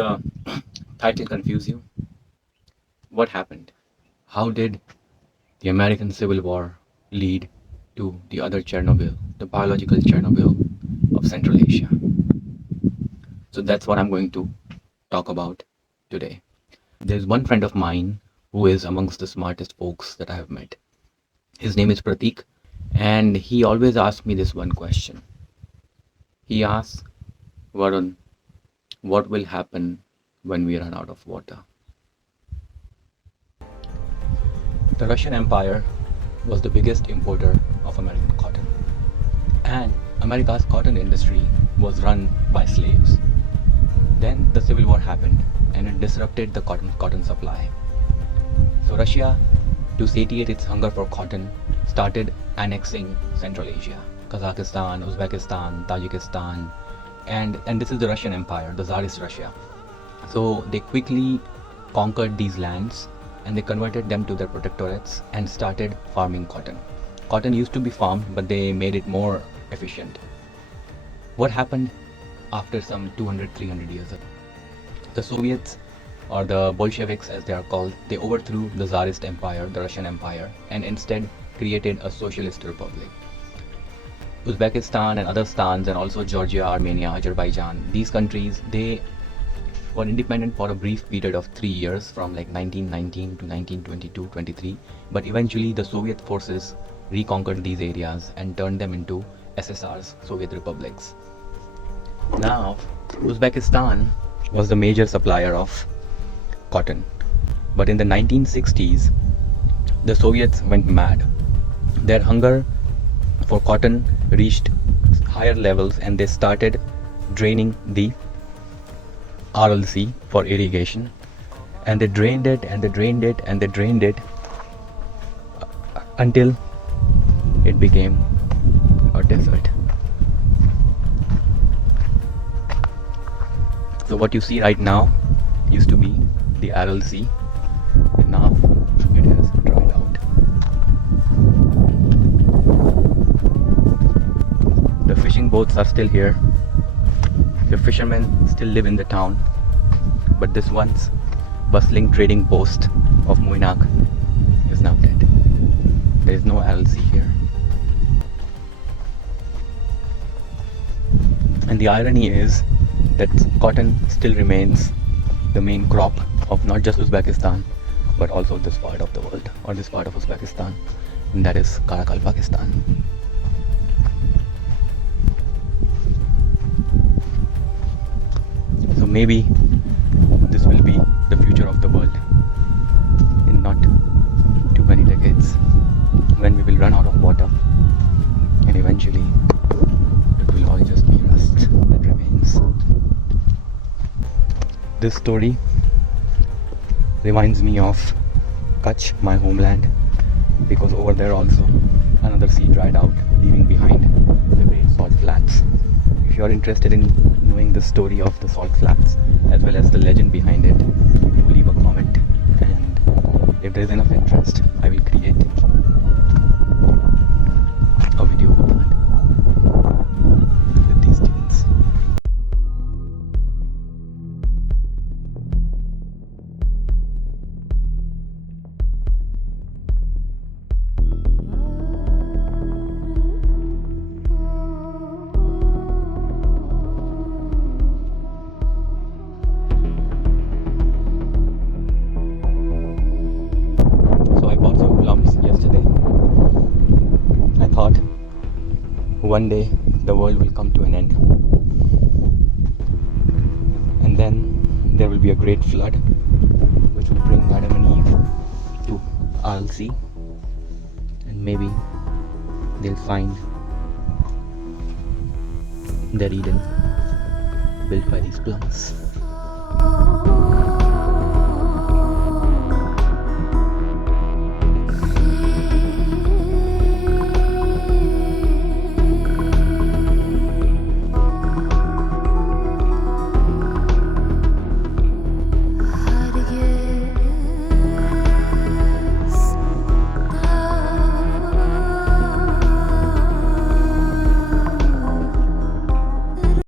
the title confuse you? What happened? How did the American Civil War lead to the other Chernobyl, the biological Chernobyl of Central Asia? So that's what I'm going to talk about today. There's one friend of mine who is amongst the smartest folks that I have met. His name is Pratik, and he always asks me this one question. He asks, Varun, what will happen when we run out of water? The Russian Empire was the biggest importer of American cotton, and America's cotton industry was run by slaves. Then the Civil War happened, and it disrupted the cotton supply. So Russia, to satiate its hunger for cotton, started annexing Central Asia, Kazakhstan, Uzbekistan, Tajikistan, and this is the Russian Empire, the Tsarist Russia. So they quickly conquered these lands and they converted them to their protectorates and started farming cotton. Cotton used to be farmed, but they made it more efficient. What happened after some 200-300 years? The Soviets, or the Bolsheviks as they are called, they overthrew the Tsarist Empire, the Russian Empire, and instead created a socialist republic. Uzbekistan and other stans, and also Georgia, Armenia, Azerbaijan, these countries, they were independent for a brief period of 3 years, from like 1919 to 1922-23, but eventually the Soviet forces reconquered these areas and turned them into SSRs, Soviet republics. Now, Uzbekistan was the major supplier of cotton, but in the 1960s, the Soviets went mad. Their hunger for cotton reached higher levels and they started draining the Aral Sea for irrigation, and they drained it and they drained it and they drained it until it became a desert. So what you see right now used to be the Aral Sea, and now it has dried out. The fishing boats are still here. The fishermen still live in the town, but this once bustling trading post of Muynak is now dead. There is no Aral Sea here. And the irony is that cotton still remains the main crop of not just Uzbekistan, but also this part of the world, or this part of Uzbekistan, and that is Karakal, Pakistan. So maybe this will be the future of the world in not too many decades, when we will run out of water and eventually it will all just be rust that remains. This story reminds me of Kutch, my homeland, because over there also another sea dried out, leaving behind the great salt flats. If you are interested in knowing the story of the salt flats as well as the legend behind it, do leave a comment, and if there is enough interest, I will create a video for that with these tunes. One day the world will come to an end, and then there will be a great flood which will bring Adam and Eve to Aral Sea, and maybe they'll find their Eden built by these plants.